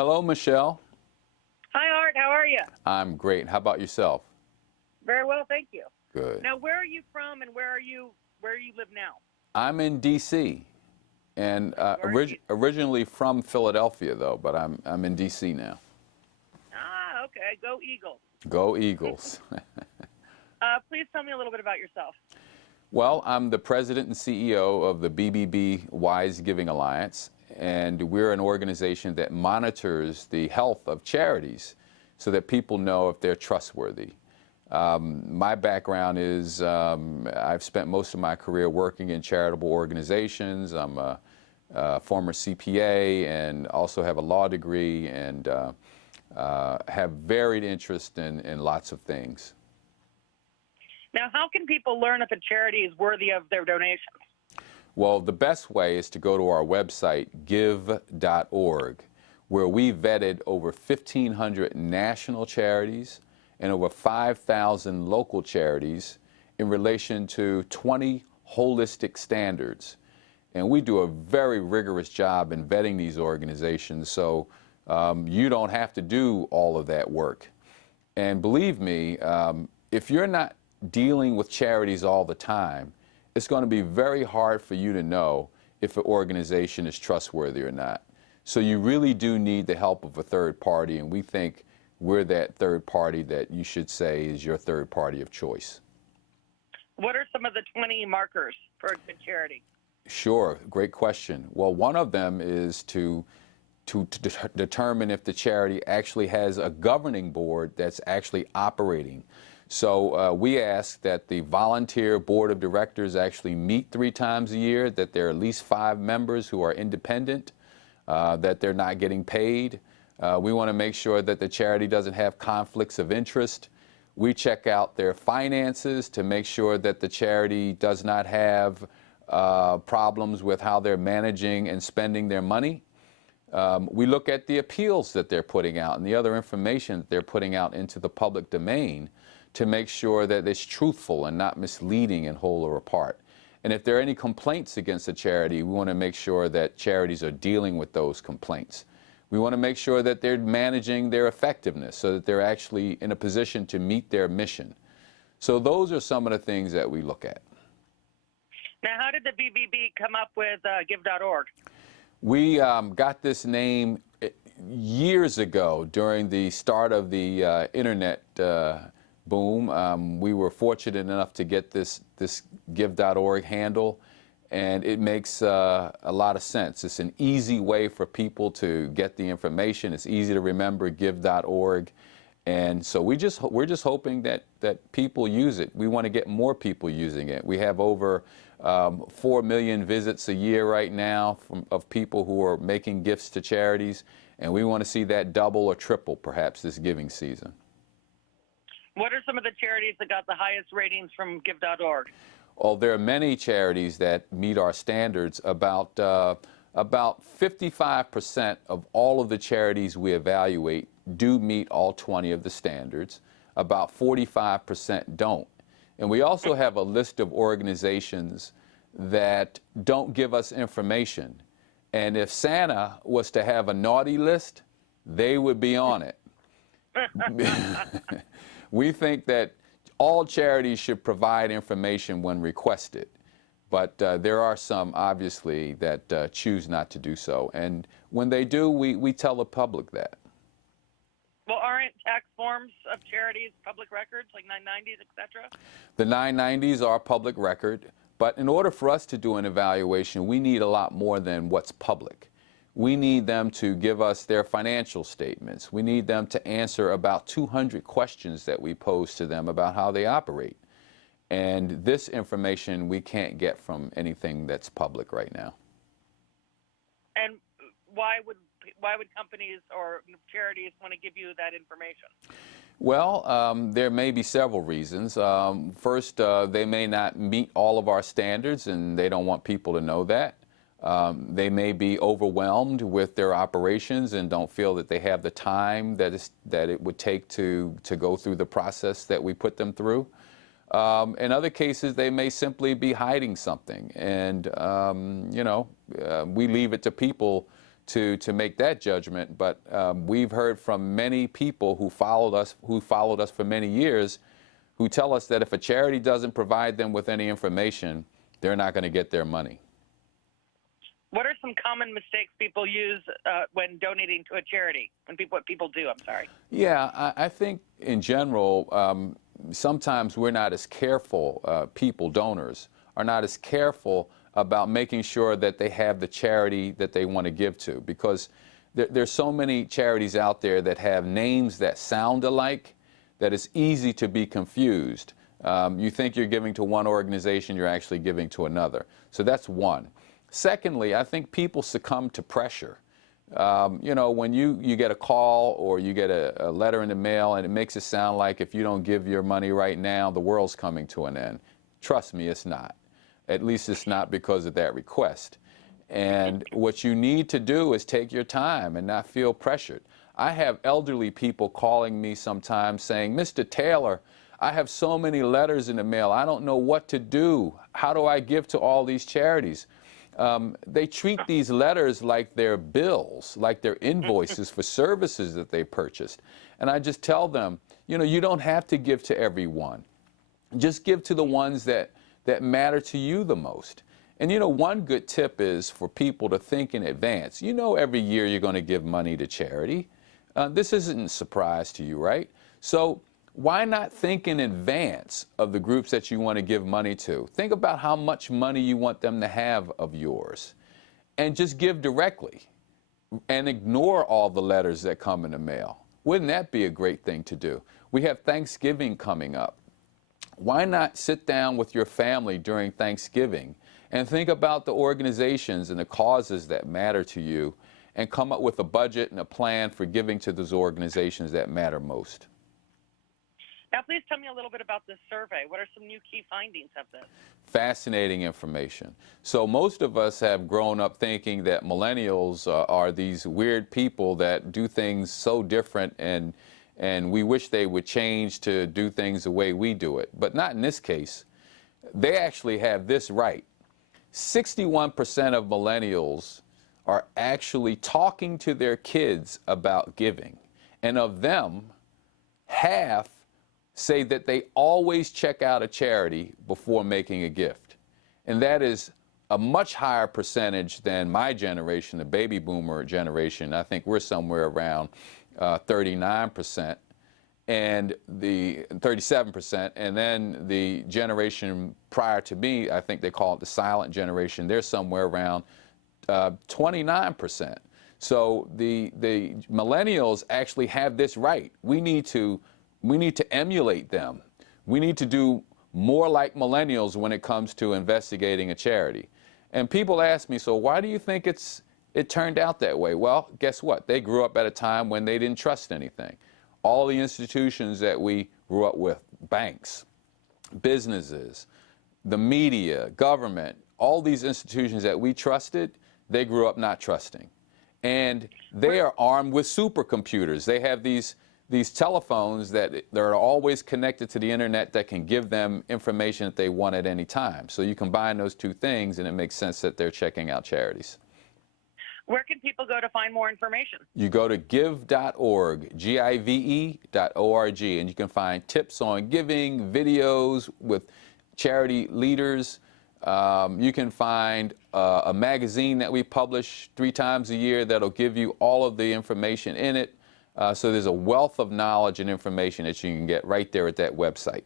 Hello, Michelle. Hi, Art. How are you? I'm great. How about yourself? Very well, thank you. Good. Now, where are you from, and where you live now? I'm in D.C. and Where in D.C.? originally from Philadelphia, though, but I'm in D.C. now. Ah, okay. Go Eagles. Go Eagles. Please tell me a little bit about yourself. Well, I'm the president and CEO of the BBB Wise Giving Alliance, and we're an organization that monitors the health of charities so that people know if they're trustworthy. My background is I've spent most of my career working in charitable organizations. I'm a former CPA and also have a law degree and have varied interest in lots of things. Now, how can people learn if a charity is worthy of their donations? Well, the best way is to go to our website, give.org, where we vetted over 1,500 national charities and over 5,000 local charities in relation to 20 holistic standards. And we do a very rigorous job in vetting these organizations, so you don't have to do all of that work. And believe me, if you're not dealing with charities all the time, it's going to be very hard for you to know if an organization is trustworthy or not. So you really do need the help of a third party, and we think we're that third party that you should say is your third party of choice. What are some of the 20 markers for a good charity? Sure, great question. Well, one of them is to determine if the charity actually has a governing board that's actually operating. So we ask that the volunteer board of directors actually meet 3 times a year, that there are at least 5 members who are independent, that they're not getting paid. We want to make sure that the charity doesn't have conflicts of interest. We check out their finances to make sure that the charity does not have problems with how they're managing and spending their money. We look at the appeals that they're putting out and the other information that they're putting out into the public domain to make sure that it's truthful and not misleading in whole or part. And if there are any complaints against a charity, we want to make sure that charities are dealing with those complaints. We want to make sure that they're managing their effectiveness so that they're actually in a position to meet their mission. So those are some of the things that we look at. Now, how did the BBB come up with Give.org? We got this name years ago during the start of the internet boom. We were fortunate enough to get this Give.org handle, and it makes a lot of sense. It's an easy way for people to get the information. It's easy to remember, Give.org. And so we're just hoping that people use it. We want to get more people using it. We have over 4 million visits a year right now of people who are making gifts to charities, and we want to see that double or triple perhaps this giving season. What are some of the charities that got the highest ratings from Give.org? Well, there are many charities that meet our standards. About 55% of all of the charities we evaluate do meet all 20 of the standards. About 45% don't. And we also have a list of organizations that don't give us information. And if Santa was to have a naughty list, they would be on it. We think that all charities should provide information when requested, but there are some, obviously, that choose not to do so. And when they do, we tell the public that. Well, aren't tax forms of charities public records, like 990s, et cetera? The 990s are public record, but in order for us to do an evaluation, we need a lot more than what's public. We need them to give us their financial statements. We need them to answer about 200 questions that we pose to them about how they operate. And this information we can't get from anything that's public right now. And why would companies or charities want to give you that information? Well, there may be several reasons. First, they may not meet all of our standards, and they don't want people to know that. They may be overwhelmed with their operations and don't feel that they have the time that it would take to go through the process that we put them through. In other cases, they may simply be hiding something, and we leave it to people to make that judgment. But we've heard from many people who followed us for many years, who tell us that if a charity doesn't provide them with any information, they're not going to get their money. What are some common mistakes people use when donating to a charity? What people do, I'm sorry. Yeah, I think in general, sometimes we're not as careful, donors are not as careful about making sure that they have the charity that they want to give to, because there's so many charities out there that have names that sound alike that it's easy to be confused. You think you're giving to one organization, you're actually giving to another. So that's one. Secondly, I think people succumb to pressure. You know, when you get a call or you get a letter in the mail and it makes it sound like if you don't give your money right now, the world's coming to an end. Trust me, it's not. At least it's not because of that request. And what you need to do is take your time and not feel pressured. I have elderly people calling me sometimes saying, Mr. Taylor, I have so many letters in the mail. I don't know what to do. How do I give to all these charities? They treat these letters like they're bills, like they're invoices for services that they purchased. And I just tell them, you know, you don't have to give to everyone. Just give to the ones that matter to you the most. And you know, one good tip is for people to think in advance. You know, every year you're going to give money to charity. This isn't a surprise to you, right? So why not think in advance of the groups that you want to give money to? Think about how much money you want them to have of yours, and just give directly and ignore all the letters that come in the mail. Wouldn't that be a great thing to do? We have Thanksgiving coming up. Why not sit down with your family during Thanksgiving and think about the organizations and the causes that matter to you, and come up with a budget and a plan for giving to those organizations that matter most? Now, please tell me a little bit about this survey. What are some new key findings of this? Fascinating information. So most of us have grown up thinking that millennials are these weird people that do things so different, and we wish they would change to do things the way we do it. But not in this case. They actually have this right. 61% of millennials are actually talking to their kids about giving. And of them, half say that they always check out a charity before making a gift. And that is a much higher percentage than my generation, the baby boomer generation. I think we're somewhere around 39%, and the 37%. And then the generation prior to me, I think they call it the silent generation, they're somewhere around 29%. So the millennials actually have this right. We need to emulate them. We need to do more like millennials when it comes to investigating a charity. And people ask me, so why do you think it turned out that way? Well, guess what? They grew up at a time when they didn't trust anything. All the institutions that we grew up with, banks, businesses, the media, government, all these institutions that we trusted, they grew up not trusting. And they are armed with supercomputers. They have these telephones that are always connected to the internet that can give them information that they want at any time. So you combine those two things and it makes sense that they're checking out charities. Where can people go to find more information? You go to give.org, give.org, and you can find tips on giving, videos with charity leaders. You can find a magazine that we publish 3 times a year that'll give you all of the information in it. So there's a wealth of knowledge and information that you can get right there at that website.